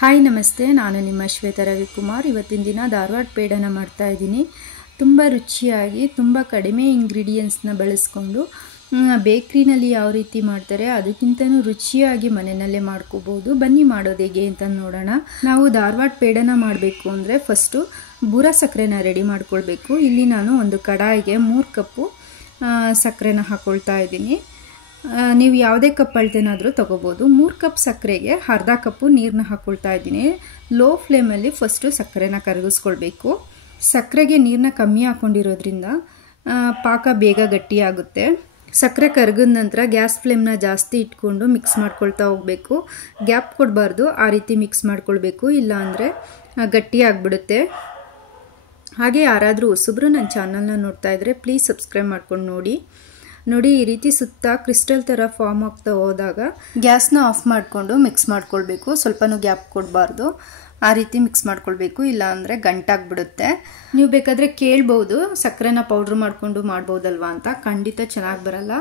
Hi ನಮಸ್ತೆ, ನಾನು ನಿಮ್ಮ ಶ್ವೇತಾ ರವಿಕುಮಾರ್. ಇವತ್ತಿನ ದಿನ ಧಾರವಾಡ ಪೇಡನ ಮಾಡ್ತಾ ಇದ್ದೀನಿ. ತುಂಬ ರುಚಿಯಾಗಿ ತುಂಬ ಕಡಿಮೆ ಇಂಗ್ರೀಡಿಯೆಂಟ್ಸ್ನ ಬಳಸ್ಕೊಂಡು ಬೇಕ್ರಿನಲ್ಲಿ ಯಾವ ರೀತಿ ಮಾಡ್ತಾರೆ ಅದಕ್ಕಿಂತನೂ ರುಚಿಯಾಗಿ ಮನೆಯಲ್ಲೇ ಮಾಡ್ಕೋಬೋದು. ಬನ್ನಿ ಮಾಡೋದು ಹೇಗೆ ಅಂತ ನೋಡೋಣ. ನಾವು ಧಾರವಾಡ ಪೇಡನ ಮಾಡಬೇಕು ಅಂದರೆ ಫಸ್ಟು ಬೂರ ಸಕ್ಕರೆನ ರೆಡಿ ಮಾಡ್ಕೊಳ್ಬೇಕು. ಇಲ್ಲಿ ನಾನು ಒಂದು ಕಡಾಯಿಗೆ 3 ಕಪ್ಪು ಸಕ್ಕರೆನ ಹಾಕ್ಕೊಳ್ತಾ ಇದ್ದೀನಿ. ನೀವು ಯಾವುದೇ ಕಪ್ ಅಳತೆನಾದರೂ ತೊಗೋಬೋದು. 3 ಕಪ್ ಸಕ್ಕರೆಗೆ ಅರ್ಧ ಕಪ್ಪು ನೀರನ್ನ ಹಾಕ್ಕೊಳ್ತಾ ಇದ್ದೀನಿ. ಲೋ ಫ್ಲೇಮಲ್ಲಿ ಫಸ್ಟು ಸಕ್ಕರೆನ ಕರಗಿಸ್ಕೊಳ್ಬೇಕು. ಸಕ್ಕರೆಗೆ ನೀರನ್ನ ಕಮ್ಮಿ ಹಾಕ್ಕೊಂಡಿರೋದ್ರಿಂದ ಪಾಕ ಬೇಗ ಗಟ್ಟಿಯಾಗುತ್ತೆ. ಸಕ್ಕರೆ ಕರಗಿದ ನಂತರ ಗ್ಯಾಸ್ ಫ್ಲೇಮ್ನ ಜಾಸ್ತಿ ಇಟ್ಕೊಂಡು ಮಿಕ್ಸ್ ಮಾಡ್ಕೊಳ್ತಾ ಹೋಗಬೇಕು. ಗ್ಯಾಪ್ ಕೊಡಬಾರ್ದು, ಆ ರೀತಿ ಮಿಕ್ಸ್ ಮಾಡ್ಕೊಳ್ಬೇಕು, ಇಲ್ಲ ಅಂದರೆ ಗಟ್ಟಿಯಾಗ್ಬಿಡುತ್ತೆ. ಹಾಗೆ ಯಾರಾದರೂ ಹೊಸಬ್ರು ನನ್ನ ಚಾನಲ್ನ ನೋಡ್ತಾ ಇದ್ದರೆ ಪ್ಲೀಸ್ ಸಬ್ಸ್ಕ್ರೈಬ್ ಮಾಡ್ಕೊಂಡು ನೋಡಿ. ಈ ರೀತಿ ಸುತ್ತ ಕ್ರಿಸ್ಟಲ್ ಥರ ಫಾರ್ಮ್ ಆಗ್ತಾ ಹೋದಾಗ ಗ್ಯಾಸ್ನ ಆಫ್ ಮಾಡಿಕೊಂಡು ಮಿಕ್ಸ್ ಮಾಡ್ಕೊಳ್ಬೇಕು. ಸ್ವಲ್ಪನೂ ಗ್ಯಾಪ್ ಕೊಡಬಾರ್ದು, ಆ ರೀತಿ ಮಿಕ್ಸ್ ಮಾಡ್ಕೊಳ್ಬೇಕು, ಇಲ್ಲ ಅಂದರೆ ಗಂಟಾಗ್ಬಿಡುತ್ತೆ. ನೀವು ಬೇಕಾದರೆ ಕೇಳ್ಬೋದು ಸಕ್ಕರೆನ ಪೌಡ್ರ್ ಮಾಡಿಕೊಂಡು ಮಾಡ್ಬೋದಲ್ವಾ ಅಂತ. ಖಂಡಿತ ಚೆನ್ನಾಗಿ ಬರಲ್ಲ.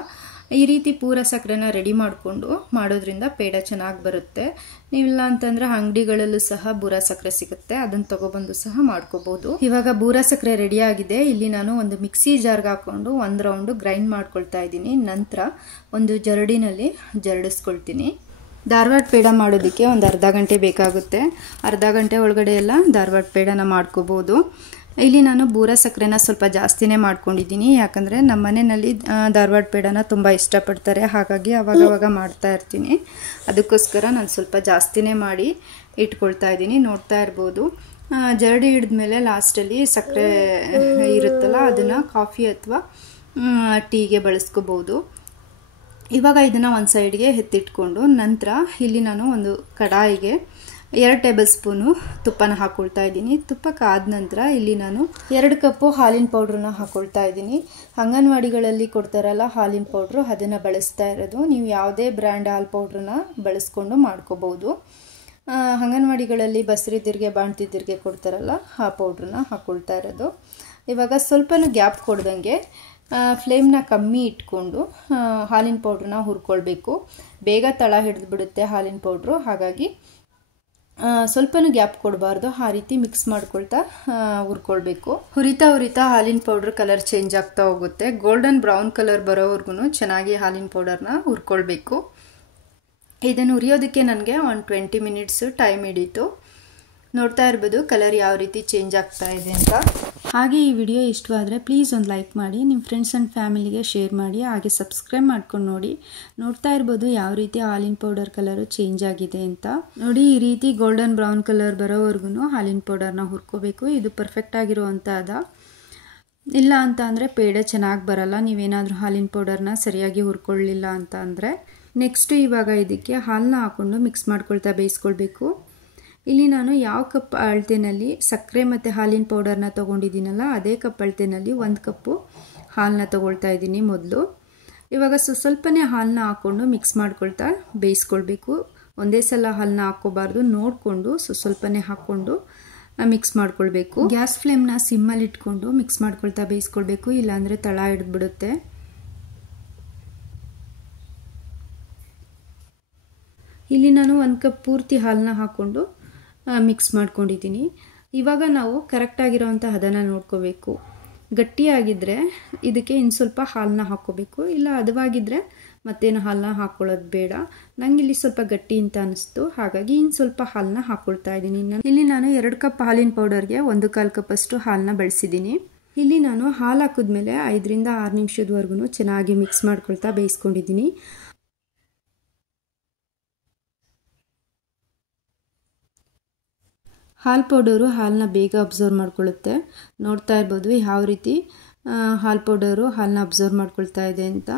ಈ ರೀತಿ ಪೂರ ಸಕ್ಕರೆನ ರೆಡಿ ಮಾಡಿಕೊಂಡು ಮಾಡೋದ್ರಿಂದ ಪೇಡ ಚೆನ್ನಾಗಿ ಬರುತ್ತೆ. ನೀವಿಲ್ಲ ಅಂತಂದರೆ ಅಂಗಡಿಗಳಲ್ಲೂ ಸಹ ಬೂರ ಸಕ್ಕರೆ ಸಿಗುತ್ತೆ, ಅದನ್ನು ತೊಗೊಬಂದು ಸಹ ಮಾಡ್ಕೋಬೋದು. ಇವಾಗ ಬೂರ ಸಕ್ಕರೆ ರೆಡಿ ಆಗಿದೆ. ಇಲ್ಲಿ ನಾನು ಒಂದು ಮಿಕ್ಸಿ ಜಾರ್ಗೆ ಹಾಕ್ಕೊಂಡು 1 ರೌಂಡು ಗ್ರೈಂಡ್ ಮಾಡ್ಕೊಳ್ತಾ ಇದ್ದೀನಿ. ನಂತರ ಒಂದು ಜರಡಿನಲ್ಲಿ ಜರಡಿಸ್ಕೊಳ್ತೀನಿ. ಧಾರವಾಡ ಪೇಡ ಮಾಡೋದಕ್ಕೆ ಒಂದು ಅರ್ಧ ಗಂಟೆ ಬೇಕಾಗುತ್ತೆ. ಅರ್ಧ ಗಂಟೆ ಒಳಗಡೆ ಎಲ್ಲ ಧಾರವಾಡ ಪೇಡನ ಮಾಡ್ಕೋಬೋದು. ಇಲ್ಲಿ ನಾನು ಬೂರ ಸಕ್ಕರೆನ ಸ್ವಲ್ಪ ಜಾಸ್ತಿನೇ ಮಾಡ್ಕೊಂಡಿದ್ದೀನಿ, ಯಾಕಂದರೆ ನಮ್ಮ ಮನೆಯಲ್ಲಿ ಧಾರವಾಡ ಪೇಡನ ತುಂಬ ಇಷ್ಟಪಡ್ತಾರೆ. ಹಾಗಾಗಿ ಅವಾಗವಾಗ ಮಾಡ್ತಾ ಇರ್ತೀನಿ. ಅದಕ್ಕೋಸ್ಕರ ನಾನು ಸ್ವಲ್ಪ ಜಾಸ್ತಿನೇ ಮಾಡಿ ಇಟ್ಕೊಳ್ತಾ ಇದ್ದೀನಿ. ನೋಡ್ತಾ ಇರ್ಬೋದು, ಜರಡಿ ಹಿಡಿದ್ಮೇಲೆ ಲಾಸ್ಟಲ್ಲಿ ಸಕ್ಕರೆ ಇರುತ್ತಲ್ಲ, ಅದನ್ನು ಕಾಫಿ ಅಥವಾ ಟೀಗೆ ಬಳಸ್ಕೋಬೋದು. ಇವಾಗ ಇದನ್ನು ಒಂದು ಸೈಡ್ಗೆ ಎತ್ತಿಟ್ಕೊಂಡು ನಂತರ ಇಲ್ಲಿ ನಾನು ಒಂದು ಕಡಾಯಿಗೆ 2 ಟೇಬಲ್ ಸ್ಪೂನು ತುಪ್ಪನ ಹಾಕ್ಕೊಳ್ತಾ ಇದ್ದೀನಿ. ತುಪ್ಪ ಕಾದ ನಂತರ ಇಲ್ಲಿ ನಾನು 2 ಕಪ್ಪು ಹಾಲಿನ ಪೌಡ್ರನ್ನ ಹಾಕ್ಕೊಳ್ತಾ ಇದ್ದೀನಿ. ಅಂಗನವಾಡಿಗಳಲ್ಲಿ ಕೊಡ್ತಾರಲ್ಲ ಹಾಲಿನ ಪೌಡ್ರು, ಅದನ್ನು ಬಳಸ್ತಾ ಇರೋದು. ನೀವು ಯಾವುದೇ ಬ್ರ್ಯಾಂಡ್ ಹಾಲು ಪೌಡ್ರನ್ನ ಬಳಸ್ಕೊಂಡು ಮಾಡ್ಕೋಬೋದು. ಅಂಗನವಾಡಿಗಳಲ್ಲಿ ಬಸರಿದಿರ್ಗೆ ಬಾಣ್ತಿದ್ದಿರ್ಗೆ ಕೊಡ್ತಾರಲ್ಲ ಆ ಪೌಡ್ರನ್ನ ಹಾಕ್ಕೊಳ್ತಾ ಇರೋದು. ಇವಾಗ ಸ್ವಲ್ಪನೂ ಗ್ಯಾಪ್ ಕೊಡ್ದಂಗೆ ಫ್ಲೇಮ್ನ ಕಮ್ಮಿ ಇಟ್ಕೊಂಡು ಹಾಲಿನ ಪೌಡ್ರನ್ನ ಹುರ್ಕೊಳ್ಬೇಕು. ಬೇಗ ತಳ ಹಿಡಿದು ಬಿಡುತ್ತೆ ಹಾಲಿನ ಪೌಡ್ರು, ಹಾಗಾಗಿ ಸ್ವಲ್ಪನೂ ಗ್ಯಾಪ್ ಕೊಡಬಾರ್ದು. ಆ ರೀತಿ ಮಿಕ್ಸ್ ಮಾಡ್ಕೊಳ್ತಾ ಹುರ್ಕೊಳ್ಬೇಕು. ಹುರಿತಾ ಹಾಲಿನ ಪೌಡ್ರ್ ಕಲರ್ ಚೇಂಜ್ ಆಗ್ತಾ ಹೋಗುತ್ತೆ. ಗೋಲ್ಡನ್ ಬ್ರೌನ್ ಕಲರ್ ಬರೋವರೆಗೂ ಚೆನ್ನಾಗಿ ಹಾಲಿನ ಪೌಡರ್ನ ಹುರ್ಕೊಳ್ಬೇಕು. ಇದನ್ನು ಹುರಿಯೋದಕ್ಕೆ ನನಗೆ ಒಂದು 20 ಮಿನಿಟ್ಸ್ ಟೈಮ್ ಹಿಡೀತು. ನೋಡ್ತಾ ಇರ್ಬೋದು ಕಲರ್ ಯಾವ ರೀತಿ ಚೇಂಜ್ ಆಗ್ತಾ ಇದೆ ಅಂತ. ಹಾಗೆ ಈ ವಿಡಿಯೋ ಇಷ್ಟವಾದರೆ ಪ್ಲೀಸ್ ಒಂದು ಲೈಕ್ ಮಾಡಿ, ನಿಮ್ಮ ಫ್ರೆಂಡ್ಸ್ ಆ್ಯಂಡ್ ಫ್ಯಾಮಿಲಿಗೆ ಶೇರ್ ಮಾಡಿ. ಹಾಗೆ ಸಬ್ಸ್ಕ್ರೈಬ್ ಮಾಡ್ಕೊಂಡು ನೋಡ್ತಾ ಇರ್ಬೋದು ಯಾವ ರೀತಿ ಹಾಲಿನ ಪೌಡರ್ ಕಲರು ಚೇಂಜ್ ಆಗಿದೆ ಅಂತ. ನೋಡಿ, ಈ ರೀತಿ ಗೋಲ್ಡನ್ ಬ್ರೌನ್ ಕಲರ್ ಬರೋವರೆಗೂ ಹಾಲಿನ ಪೌಡರ್ನ ಹುರ್ಕೋಬೇಕು. ಇದು ಪರ್ಫೆಕ್ಟ್ ಆಗಿರುವಂಥದ್ದು. ಇಲ್ಲ ಅಂತ ಅಂದರೆ ಪೇಡ ಚೆನ್ನಾಗಿ ಬರಲ್ಲ, ನೀವೇನಾದರೂ ಹಾಲಿನ ಪೌಡರ್ನ ಸರಿಯಾಗಿ ಹುರ್ಕೊಳ್ಳಿಲ್ಲ ಅಂತ ಅಂದರೆ. ನೆಕ್ಸ್ಟು ಇವಾಗ ಇದಕ್ಕೆ ಹಾಲನ್ನ ಹಾಕ್ಕೊಂಡು ಮಿಕ್ಸ್ ಮಾಡ್ಕೊಳ್ತಾ ಬೇಯಿಸ್ಕೊಳ್ಬೇಕು. ಇಲ್ಲಿ ನಾನು ಯಾವ ಕಪ್ ಅಳತೆನಲ್ಲಿ ಸಕ್ಕರೆ ಮತ್ತು ಹಾಲಿನ ಪೌಡರ್ನ ತೊಗೊಂಡಿದ್ದೀನಲ್ಲ, ಅದೇ ಕಪ್ ಅಳತೆನಲ್ಲಿ 1 ಕಪ್ಪು ಹಾಲನ್ನ ತೊಗೊಳ್ತಾ ಇದ್ದೀನಿ ಮೊದಲು. ಇವಾಗ ಸ್ವಲ್ಪನೇ ಹಾಲನ್ನ ಹಾಕ್ಕೊಂಡು ಮಿಕ್ಸ್ ಮಾಡ್ಕೊಳ್ತಾ ಬೇಯಿಸ್ಕೊಳ್ಬೇಕು. ಒಂದೇ ಸಲ ಹಾಲನ್ನ ಹಾಕ್ಕೋಬಾರ್ದು, ನೋಡಿಕೊಂಡು ಸ್ವಲ್ಪನೇ ಹಾಕ್ಕೊಂಡು ಮಿಕ್ಸ್ ಮಾಡ್ಕೊಳ್ಬೇಕು. ಗ್ಯಾಸ್ ಫ್ಲೇಮ್ನ ಸಿಮ್ಮಲ್ಲಿ ಇಟ್ಕೊಂಡು ಮಿಕ್ಸ್ ಮಾಡ್ಕೊಳ್ತಾ ಬೇಯಿಸ್ಕೊಳ್ಬೇಕು, ಇಲ್ಲಾಂದರೆ ತಳ ಹಿಡಿದ್ಬಿಡುತ್ತೆ. ಇಲ್ಲಿ ನಾನು 1 ಕಪ್ ಪೂರ್ತಿ ಹಾಲನ್ನ ಹಾಕ್ಕೊಂಡು ಮಿಕ್ಸ್ ಮಾಡ್ಕೊಂಡಿದ್ದೀನಿ. ಇವಾಗ ನಾವು ಕರೆಕ್ಟಾಗಿರೋವಂಥ ಹದನ ನೋಡ್ಕೋಬೇಕು. ಗಟ್ಟಿಯಾಗಿದ್ದರೆ ಇದಕ್ಕೆ ಇನ್ನು ಸ್ವಲ್ಪ ಹಾಲನ್ನ ಹಾಕ್ಕೋಬೇಕು, ಇಲ್ಲ ಹದವಾಗಿದ್ದರೆ ಮತ್ತೇನು ಹಾಲನ್ನ ಹಾಕ್ಕೊಳ್ಳೋದು ಬೇಡ. ನಂಗೆ ಇಲ್ಲಿ ಸ್ವಲ್ಪ ಗಟ್ಟಿ ಅಂತ ಅನಿಸ್ತು, ಹಾಗಾಗಿ ಇನ್ನು ಸ್ವಲ್ಪ ಹಾಲನ್ನ ಹಾಕ್ಕೊಳ್ತಾ ಇದ್ದೀನಿ. ಇಲ್ಲಿ ನಾನು 2 ಕಪ್ ಹಾಲಿನ ಪೌಡರ್ಗೆ 1/4 ಕಪ್ಪಷ್ಟು ಹಾಲನ್ನ ಬಳಸಿದ್ದೀನಿ. ಇಲ್ಲಿ ನಾನು ಹಾಲು ಹಾಕಿದ್ಮೇಲೆ 5 ರಿಂದ 6 ನಿಮಿಷದವರೆಗೂ ಚೆನ್ನಾಗಿ ಮಿಕ್ಸ್ ಮಾಡ್ಕೊಳ್ತಾ ಬೇಯಿಸ್ಕೊಂಡಿದ್ದೀನಿ. ಹಾಲು ಪೌಡರು ಹಾಲನ್ನ ಬೇಗ ಅಬ್ಸರ್ವ್ ಮಾಡ್ಕೊಳ್ಳುತ್ತೆ. ನೋಡ್ತಾ ಇರ್ಬೋದು ಯಾವ ರೀತಿ ಹಾಲು ಪೌಡರು ಹಾಲನ್ನ ಅಬ್ಸರ್ವ್ ಮಾಡ್ಕೊಳ್ತಾ ಇದೆ ಅಂತ.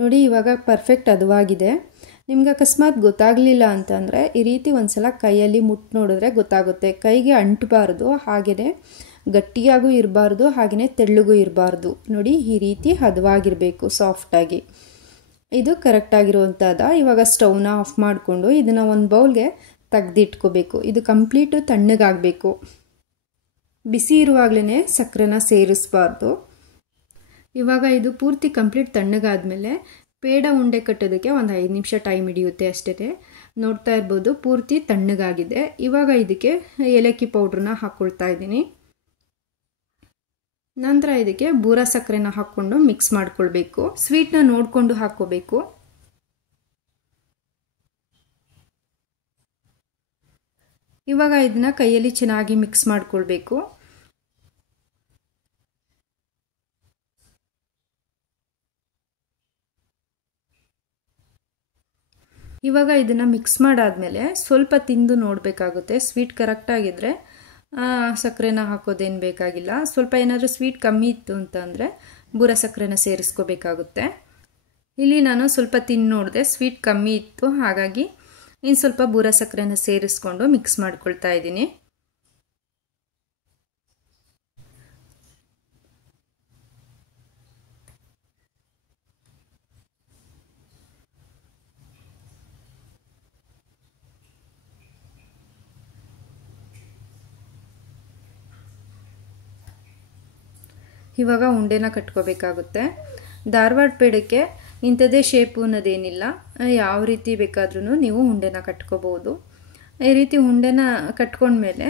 ನೋಡಿ, ಇವಾಗ ಪರ್ಫೆಕ್ಟ್ ಹದವಾಗಿದೆ. ನಿಮ್ಗೆ ಅಕಸ್ಮಾತ್ ಗೊತ್ತಾಗಲಿಲ್ಲ ಅಂತಂದರೆ ಈ ರೀತಿ ಒಂದ್ಸಲ ಕೈಯಲ್ಲಿ ಮುಟ್ಟು ನೋಡಿದ್ರೆ ಗೊತ್ತಾಗುತ್ತೆ. ಕೈಗೆ ಅಂಟಬಾರ್ದು, ಹಾಗೆಯೇ ಗಟ್ಟಿಯಾಗೂ ಇರಬಾರ್ದು, ಹಾಗೆಯೇ ತೆಳ್ಳಗೂ ಇರಬಾರ್ದು. ನೋಡಿ ಈ ರೀತಿ ಹದವಾಗಿರಬೇಕು, ಸಾಫ್ಟಾಗಿ. ಇದು ಕರೆಕ್ಟಾಗಿರುವಂಥದ್ದು. ಇವಾಗ ಸ್ಟವ್ನ ಆಫ್ ಮಾಡಿಕೊಂಡು ಇದನ್ನು ಒಂದು ಬೌಲ್ಗೆ ತೆಗೆದಿಟ್ಕೋಬೇಕು. ಇದು ಕಂಪ್ಲೀಟು ತಣ್ಣಗಾಗಬೇಕು. ಬಿಸಿ ಇರುವಾಗಲೇ ಸಕ್ಕರೆನ ಸೇರಿಸಬಾರ್ದು. ಇವಾಗ ಇದು ಪೂರ್ತಿ ಕಂಪ್ಲೀಟ್ ತಣ್ಣಗಾದ್ಮೇಲೆ ಪೇಡ ಉಂಡೆ ಕಟ್ಟೋದಕ್ಕೆ ಒಂದು 5 ನಿಮಿಷ ಟೈಮ್ ಹಿಡಿಯುತ್ತೆ ಅಷ್ಟೇ. ನೋಡ್ತಾ ಇರ್ಬೋದು ಪೂರ್ತಿ ತಣ್ಣಗಾಗಿದೆ. ಇವಾಗ ಇದಕ್ಕೆ ಏಲಕ್ಕಿ ಪೌಡ್ರನ್ನ ಹಾಕ್ಕೊಳ್ತಾ ಇದ್ದೀನಿ. ನಂತರ ಇದಕ್ಕೆ ಬೂರ ಸಕ್ಕರೆನ ಹಾಕ್ಕೊಂಡು ಮಿಕ್ಸ್ ಮಾಡ್ಕೊಳ್ಬೇಕು. ಸ್ವೀಟ್ನ ನೋಡಿಕೊಂಡು ಹಾಕ್ಕೋಬೇಕು. ಇವಾಗ ಇದನ್ನ ಕೈಯಲ್ಲಿ ಚೆನ್ನಾಗಿ ಮಿಕ್ಸ್ ಮಾಡ್ಕೊಳ್ಬೇಕು. ಇವಾಗ ಇದನ್ನು ಮಿಕ್ಸ್ ಮಾಡಾದ್ಮೇಲೆ ಸ್ವಲ್ಪ ತಿಂದು ನೋಡಬೇಕಾಗುತ್ತೆ. ಸ್ವೀಟ್ ಕರೆಕ್ಟಾಗಿದ್ದರೆ ಸಕ್ಕರೆನ ಹಾಕೋದೇನು ಬೇಕಾಗಿಲ್ಲ. ಸ್ವಲ್ಪ ಏನಾದರೂ ಸ್ವೀಟ್ ಕಮ್ಮಿ ಇತ್ತು ಅಂತಂದರೆ ಬೂರ ಸಕ್ಕರೆನ ಸೇರಿಸ್ಕೋಬೇಕಾಗುತ್ತೆ. ಇಲ್ಲಿ ನಾನು ಸ್ವಲ್ಪ ತಿಂದು ನೋಡಿದೆ, ಸ್ವೀಟ್ ಕಮ್ಮಿ ಇತ್ತು, ಹಾಗಾಗಿ ಇನ್ನು ಸ್ವಲ್ಪ ಬೂರ ಸಕ್ಕರೆನ ಸೇರಿಸ್ಕೊಂಡು ಮಿಕ್ಸ್ ಮಾಡ್ಕೊಳ್ತಾ ಇದ್ದೀನಿ. ಇವಾಗ ಉಂಡೆನ ಕಟ್ಕೋಬೇಕಾಗುತ್ತೆ. ಧಾರವಾಡ ಪೇಡಕ್ಕೆ ಇಂಥದ್ದೇ ಶೇಪು ಅನ್ನೋದೇನಿಲ್ಲ, ಯಾವ ರೀತಿ ಬೇಕಾದ್ರೂ ನೀವು ಉಂಡೆನ ಕಟ್ಕೋಬೋದು. ಈ ರೀತಿ ಉಂಡೆನ ಕಟ್ಕೊಂಡ್ಮೇಲೆ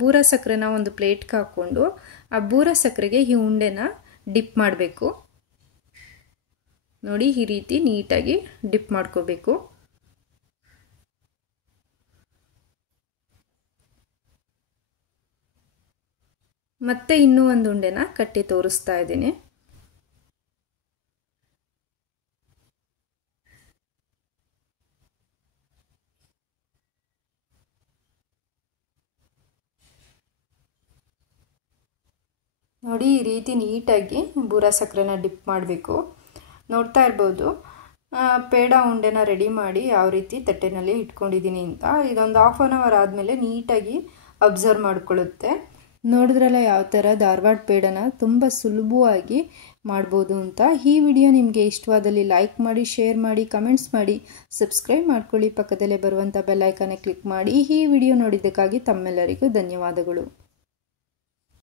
ಬೂರ ಸಕ್ಕರೆನ ಒಂದು ಪ್ಲೇಟ್ಗೆ ಹಾಕ್ಕೊಂಡು ಆ ಬೂರ ಸಕ್ಕರೆಗೆ ಈ ಉಂಡೆನ ಡಿಪ್ ಮಾಡಬೇಕು. ನೋಡಿ ಈ ರೀತಿ ನೀಟಾಗಿ ಡಿಪ್ ಮಾಡ್ಕೋಬೇಕು. ಮತ್ತೆ ಇನ್ನೂ ಒಂದು ಉಂಡೆನ ಕಟ್ಟಿ ತೋರಿಸ್ತಾ ಇದ್ದೀನಿ. ನೋಡಿ ಈ ರೀತಿ ನೀಟಾಗಿ ಬೂರ ಸಕ್ಕರೆನ ಡಿಪ್ ಮಾಡಬೇಕು. ನೋಡ್ತಾ ಇರ್ಬೋದು ಪೇಡ ಉಂಡೆನ ರೆಡಿ ಮಾಡಿ ಯಾವ ರೀತಿ ತಟ್ಟೆನಲ್ಲಿ ಇಟ್ಕೊಂಡಿದ್ದೀನಿ ಅಂತ. ಇದೊಂದು 1/2 ಅವರ್ ಆದಮೇಲೆ ನೀಟಾಗಿ ಅಬ್ಸರ್ವ್ ಮಾಡ್ಕೊಳ್ಳುತ್ತೆ. ನೋಡಿದ್ರಲ್ಲ ಯಾವ ಥರ ಧಾರವಾಡ ಪೇಡನ ತುಂಬ ಸುಲಭವಾಗಿ ಮಾಡ್ಬೋದು ಅಂತ. ಈ ವಿಡಿಯೋ ನಿಮಗೆ ಇಷ್ಟವಾದಲ್ಲಿ ಲೈಕ್ ಮಾಡಿ, ಶೇರ್ ಮಾಡಿ, ಕಮೆಂಟ್ಸ್ ಮಾಡಿ, ಸಬ್ಸ್ಕ್ರೈಬ್ ಮಾಡ್ಕೊಳ್ಳಿ. ಪಕ್ಕದಲ್ಲೇ ಬರುವಂಥ ಬೆಲ್ ಐಕಾನ್ ಕ್ಲಿಕ್ ಮಾಡಿ. ಈ ವಿಡಿಯೋ ನೋಡಿದ್ದಕ್ಕಾಗಿ ತಮ್ಮೆಲ್ಲರಿಗೂ ಧನ್ಯವಾದಗಳು.